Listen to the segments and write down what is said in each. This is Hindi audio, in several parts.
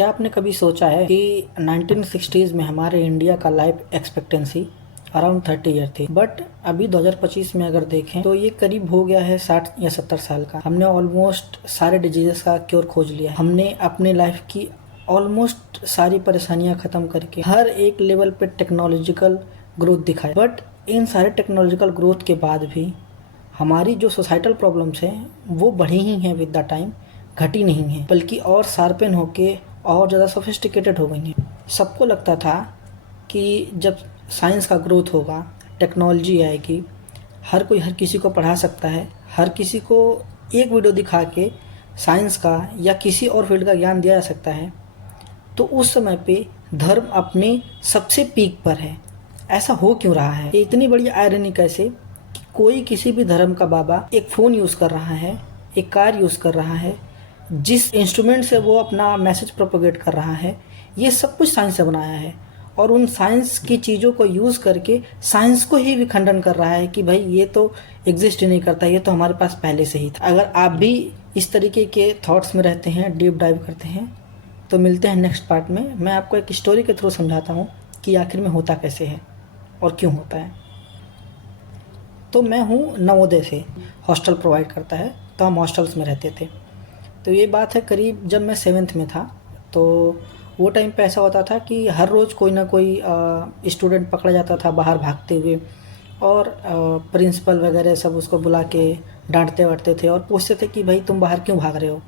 क्या आपने कभी सोचा है कि 1960s में हमारे इंडिया का लाइफ एक्सपेक्टेंसी अराउंड 30 ईयर थी, बट अभी 2025 में अगर देखें तो ये करीब हो गया है 60 या 70 साल का। हमने ऑलमोस्ट सारे डिजीजेस का क्योर खोज लिया। हमने अपने लाइफ की ऑलमोस्ट सारी परेशानियां खत्म करके हर एक लेवल पे टेक्नोलॉजिकल ग्रोथ दिखाई। बट इन सारे टेक्नोलॉजिकल ग्रोथ के बाद भी हमारी जो सोसाइटल प्रॉब्लम्स हैं वो बढ़ी ही हैं विद द टाइम, घटी नहीं हैं, बल्कि और शार्पन होके और ज़्यादा सोफिस्टिकेटेड हो गई हैं। सबको लगता था कि जब साइंस का ग्रोथ होगा, टेक्नोलॉजी आएगी, हर कोई हर किसी को पढ़ा सकता है, हर किसी को एक वीडियो दिखा के साइंस का या किसी और फील्ड का ज्ञान दिया जा सकता है, तो उस समय पे धर्म अपने सबसे पीक पर है। ऐसा हो क्यों रहा है? ये इतनी बड़ी आयरनी कैसे कि कोई किसी भी धर्म का बाबा एक फ़ोन यूज़ कर रहा है, एक कार यूज़ कर रहा है, जिस इंस्ट्रूमेंट से वो अपना मैसेज प्रोपोगेट कर रहा है, ये सब कुछ साइंस से बनाया है। और उन साइंस की चीज़ों को यूज़ करके साइंस को ही विखंडन कर रहा है कि भाई ये तो एग्जिस्ट ही नहीं करता, ये तो हमारे पास पहले से ही था। अगर आप भी इस तरीके के थॉट्स में रहते हैं, डीप डाइव करते हैं, तो मिलते हैं नेक्स्ट पार्ट में। मैं आपको एक स्टोरी के थ्रू समझाता हूँ कि आखिर में होता कैसे है और क्यों होता है। तो मैं हूँ नवोदय से, हॉस्टल प्रोवाइड करता है, तो हम हॉस्टल्स में रहते थे। तो ये बात है करीब जब मैं 7th में था, तो वो टाइम पे ऐसा होता था कि हर रोज़ कोई ना कोई स्टूडेंट पकड़ा जाता था बाहर भागते हुए, और प्रिंसिपल वगैरह सब उसको बुला के डांटते वाटते थे और पूछते थे कि भाई तुम बाहर क्यों भाग रहे हो,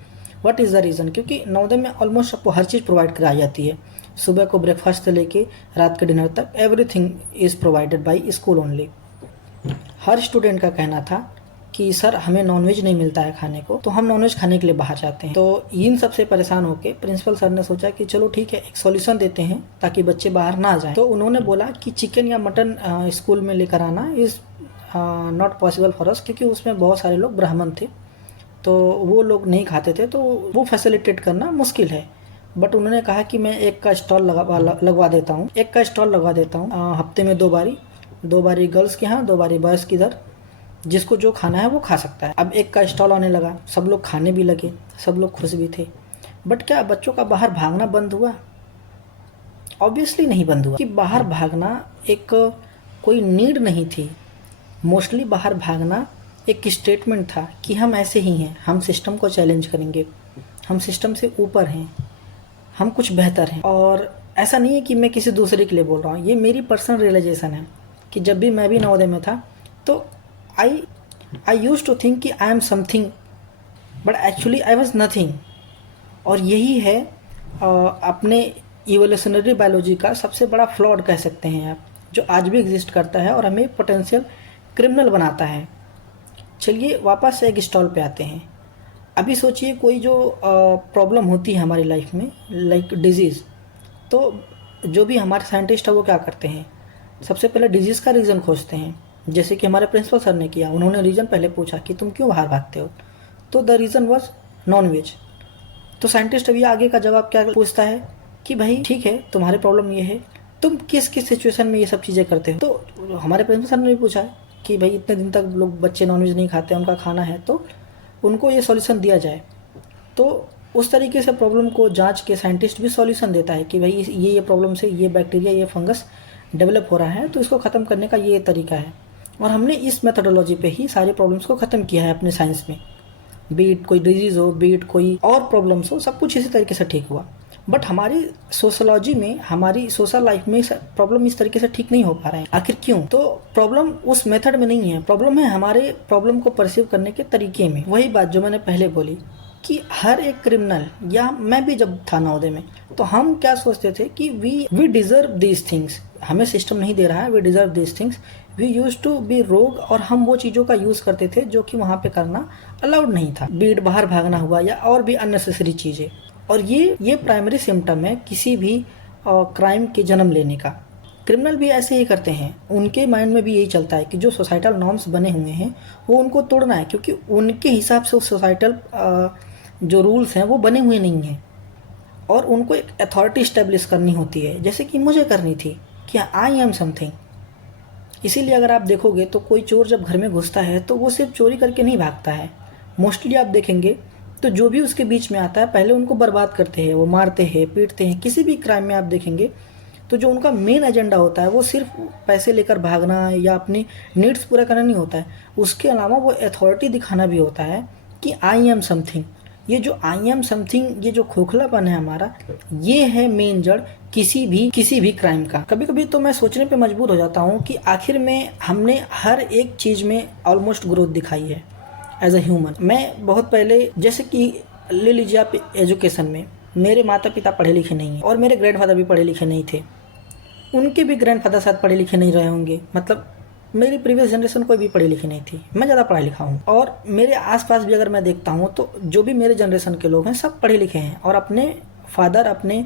व्हाट इज़ द रीज़न। क्योंकि नवोदय में ऑलमोस्ट आपको हर चीज़ प्रोवाइड कराई जाती है। सुबह को ब्रेकफास्ट से लेके रात के डिनर तक everything is provided by school only. Her student का कहना था कि सर हमें नॉनवेज नहीं मिलता है खाने को, तो हम नॉनवेज खाने के लिए बाहर जाते हैं। तो इन सबसे परेशान होकर प्रिंसिपल सर ने सोचा कि चलो ठीक है, एक सॉल्यूशन देते हैं ताकि बच्चे बाहर ना जाएं। तो उन्होंने बोला कि चिकन या मटन स्कूल में लेकर आना is not possible for us, क्योंकि उसमें बहुत सारे लोग ब्राह्मण थे, तो वो लोग नहीं खाते थे, तो वो फैसिलिटेट करना मुश्किल है। बट उन्होंने कहा कि मैं एक का स्टॉल लगवा देता हूँ, एक का स्टॉल लगवा देता हूँ, हफ्ते में 2 बारी गर्ल्स के यहाँ, 2 बारी बॉयज़ की इधर, जिसको जो खाना है वो खा सकता है। अब एक का स्टॉल आने लगा, सब लोग खाने भी लगे, सब लोग खुश भी थे। बट क्या बच्चों का बाहर भागना बंद हुआ? ऑब्वियसली नहीं बंद हुआ। कि बाहर भागना एक कोई नीड नहीं थी, मोस्टली बाहर भागना एक स्टेटमेंट था कि हम ऐसे ही हैं, हम सिस्टम को चैलेंज करेंगे, हम सिस्टम से ऊपर हैं, हम कुछ बेहतर हैं। और ऐसा नहीं है कि मैं किसी दूसरे के लिए बोल रहा हूँ, ये मेरी पर्सनल रियलाइजेशन है कि जब भी मैं भी नवोदय में था, तो I used to think कि I am something, but actually I was nothing। और यही है अपने इवोल्यूशनरी बायोलॉजी का सबसे बड़ा फ्लॉड कह सकते हैं आप, जो आज भी एग्जिस्ट करता है और हमें पोटेंशियल क्रिमिनल बनाता है। चलिए वापस से एक स्टॉल पे आते हैं। अभी सोचिए कोई जो प्रॉब्लम होती है हमारी लाइफ में, लाइक डिजीज़, तो जो भी हमारे साइंटिस्ट है वो क्या करते हैं, सबसे पहले डिजीज़ का रीज़न खोजते हैं। जैसे कि हमारे प्रिंसिपल सर ने किया, उन्होंने रीज़न पहले पूछा कि तुम क्यों बाहर भागते हो, तो the reason was non veg. तो साइंटिस्ट अभी आगे का जवाब क्या पूछता है कि भाई ठीक है, तुम्हारी प्रॉब्लम ये है, तुम किस किस सिचुएशन में ये सब चीज़ें करते हो। तो हमारे प्रिंसिपल सर ने भी पूछा कि भाई इतने दिन तक लोग बच्चे नॉनवेज नहीं खाते, उनका खाना है, तो उनको ये सॉल्यूशन दिया जाए। तो उस तरीके से प्रॉब्लम को जांच के साइंटिस्ट भी सॉल्यूशन देता है कि भाई ये प्रॉब्लम से ये बैक्टीरिया, ये फंगस डेवलप हो रहा है, तो इसको ख़त्म करने का ये तरीका है। और हमने इस मेथोडोलॉजी पे ही सारे प्रॉब्लम्स को ख़त्म किया है अपने साइंस में। बीट कोई डिजीज़ हो, बीट कोई और प्रॉब्लम्स हो, सब कुछ इसी तरीके से ठीक हुआ। बट हमारी सोशोलॉजी में, हमारी सोशल लाइफ में प्रॉब्लम इस तरीके से ठीक नहीं हो पा रहे हैं। आखिर क्यों? तो प्रॉब्लम उस मेथड में नहीं है, प्रॉब्लम है हमारे प्रॉब्लम को परसीव करने के तरीके में। वही बात जो मैंने पहले बोली कि हर एक क्रिमिनल, या मैं भी जब था नवोदय में, तो हम क्या सोचते थे कि वी डिजर्व दीज थिंग्स, हमें सिस्टम नहीं दे रहा है, we deserve these things, we use to be rogue, और हम वो चीज़ों का यूज़ करते थे जो कि वहाँ पे करना अलाउड नहीं था। बीट बाहर भागना हुआ या और भी अननेसेसरी चीज़ें। और ये प्राइमरी सिम्टम है किसी भी क्राइम के जन्म लेने का। क्रिमिनल भी ऐसे ही करते हैं, उनके माइंड में भी यही चलता है कि जो सोसाइटल नॉर्म्स बने हुए हैं वो उनको तोड़ना है, क्योंकि उनके हिसाब से सोसाइटल जो रूल्स हैं वो बने हुए नहीं हैं, और उनको एक अथॉरिटी इस्टेब्लिश करनी होती है, जैसे कि मुझे करनी थी कि आई एम समथिंग। इसीलिए अगर आप देखोगे तो कोई चोर जब घर में घुसता है तो वो सिर्फ चोरी करके नहीं भागता है। मोस्टली आप देखेंगे तो जो भी उसके बीच में आता है पहले उनको बर्बाद करते हैं, वो मारते हैं, पीटते हैं। किसी भी क्राइम में आप देखेंगे तो जो उनका मेन एजेंडा होता है वो सिर्फ पैसे लेकर भागना या अपनी नीड्स पूरा करना नहीं होता है, उसके अलावा वो अथॉरिटी दिखाना भी होता है कि आई एम समथिंग। ये जो आई एम समथिंग, ये जो खोखलापन है हमारा, ये है मेन जड़ किसी भी क्राइम का। कभी कभी तो मैं सोचने पे मजबूर हो जाता हूँ कि आखिर में हमने हर एक चीज़ में ऑलमोस्ट ग्रोथ दिखाई है एज अ ह्यूमन। मैं बहुत पहले, जैसे कि ले लीजिए आप एजुकेशन में, मेरे माता पिता पढ़े लिखे नहीं हैं और मेरे ग्रैंडफादर भी पढ़े लिखे नहीं थे, उनके भी ग्रैंडफादर शायद पढ़े लिखे नहीं रहे होंगे। मतलब मेरी प्रीवियस जनरेशन कोई भी पढ़ी लिखी नहीं थी, मैं ज़्यादा पढ़ा लिखा हूँ। और मेरे आसपास भी अगर मैं देखता हूँ तो जो भी मेरे जनरेशन के लोग हैं सब पढ़े लिखे हैं और अपने फादर, अपने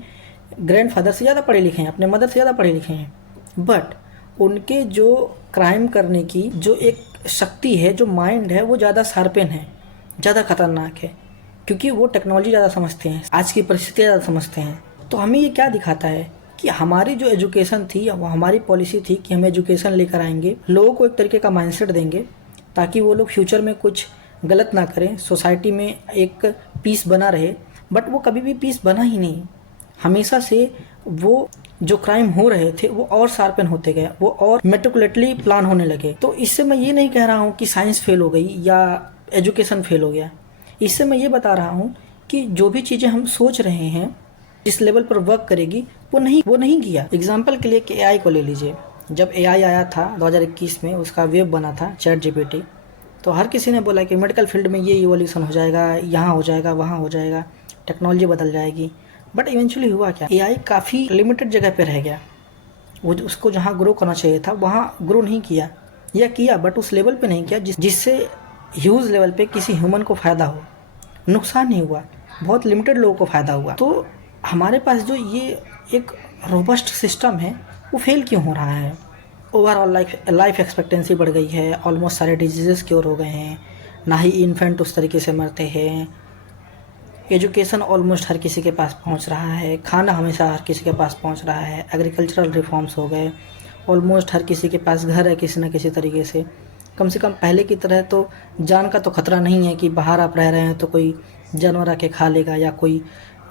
ग्रैंडफादर से ज़्यादा पढ़े लिखे हैं, अपने मदर से ज़्यादा पढ़े लिखे हैं। बट उनके जो क्राइम करने की जो एक शक्ति है, जो माइंड है, वो ज़्यादा शार्पेन है, ज़्यादा खतरनाक है, क्योंकि वो टेक्नोलॉजी ज़्यादा समझते हैं, आज की परिस्थितियाँ ज़्यादा समझते हैं। तो हमें ये क्या दिखाता है कि हमारी जो एजुकेशन थी, वो हमारी पॉलिसी थी कि हम एजुकेशन लेकर आएंगे, लोगों को एक तरीके का माइंडसेट देंगे ताकि वो लोग फ्यूचर में कुछ गलत ना करें, सोसाइटी में एक पीस बना रहे। बट वो कभी भी पीस बना ही नहीं, हमेशा से वो जो क्राइम हो रहे थे वो और शार्पन होते गए, वो और मेटिकुलेटली प्लान होने लगे। तो इससे मैं ये नहीं कह रहा हूँ कि साइंस फेल हो गई या एजुकेशन फेल हो गया, इससे मैं ये बता रहा हूँ कि जो भी चीज़ें हम सोच रहे हैं जिस लेवल पर वर्क करेगी वो नहीं किया। एग्जाम्पल के लिए कि AI को ले लीजिए, जब AI आया था 2021 में, उसका वेब बना था चैट GPT, तो हर किसी ने बोला कि मेडिकल फील्ड में ये इवोल्यूशन हो जाएगा, यहाँ हो जाएगा, वहाँ हो जाएगा, टेक्नोलॉजी बदल जाएगी। बट इवेंचुअली हुआ क्या, AI काफ़ी लिमिटेड जगह पे रह गया। वो उसको जहाँ ग्रो करना चाहिए था वहाँ ग्रो नहीं किया, या किया बट उस लेवल पे नहीं किया जिससे ह्यूज लेवल पे किसी ह्यूमन को फ़ायदा हो। नुकसान नहीं हुआ, बहुत लिमिटेड लोगों को फ़ायदा हुआ। तो हमारे पास जो ये एक रोबस्ट सिस्टम है वो फेल क्यों हो रहा है? ओवरऑल लाइफ एक्सपेक्टेंसी बढ़ गई है, ऑलमोस्ट सारे डिजीज़ क्योर हो गए हैं, ना ही इन्फेंट उस तरीके से मरते हैं, एजुकेशन ऑलमोस्ट हर किसी के पास पहुंच रहा है, खाना हमेशा हर किसी के पास पहुंच रहा है, एग्रीकल्चरल रिफॉर्म्स हो गए, ऑलमोस्ट हर किसी के पास घर है किसी न किसी तरीके से। कम से कम पहले की तरह तो जान का तो खतरा नहीं है कि बाहर आप रह रहे हैं तो कोई जानवर आके खा लेगा या कोई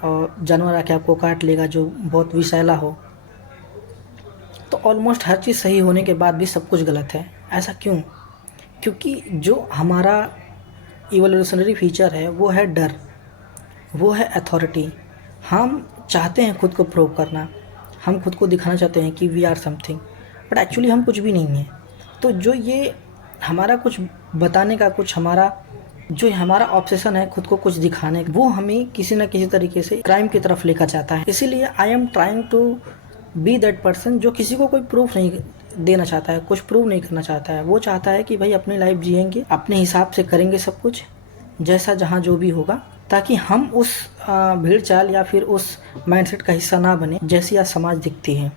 जानवर आके आपको काट लेगा जो बहुत विषैला हो। तो ऑलमोस्ट हर चीज़ सही होने के बाद भी सब कुछ गलत है। ऐसा क्यों? क्योंकि जो हमारा इवोल्यूशनरी फीचर है वो है डर, वो है अथॉरिटी। हम चाहते हैं खुद को प्रूव करना, हम खुद को दिखाना चाहते हैं कि we are something, but actually हम कुछ भी नहीं हैं। तो जो ये हमारा कुछ बताने का, कुछ हमारा ऑब्सेशन है खुद को कुछ दिखाने का, वो हमें किसी न किसी तरीके से क्राइम की तरफ लेकर जाता है। इसीलिए I am trying to be that person जो किसी को कोई प्रूफ नहीं देना चाहता है, कुछ प्रूव नहीं करना चाहता है। वो चाहता है कि भाई अपनी लाइफ जिएंगे, अपने हिसाब से करेंगे सब कुछ, जैसा जहाँ जो भी होगा, ताकि हम उस भीड़ चाल या फिर उस माइंडसेट का हिस्सा ना बने जैसी आज समाज दिखती है।